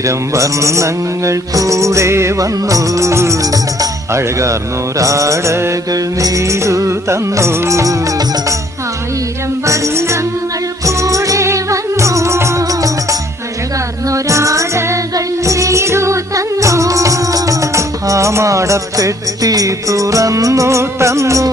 ആയിരം വർണ്ണങ്ങൾ കൂടെ വന്നു, അഴകാർന്നൊരാടകൾ നീരു തന്നു. ആയിരം വർണ്ണങ്ങൾ കൂടെ വന്നു, അഴകാർന്നൊരാടകൾ നീരു തന്നു. ആ മാടപ്പെട്ടി തുറന്നു തന്നു.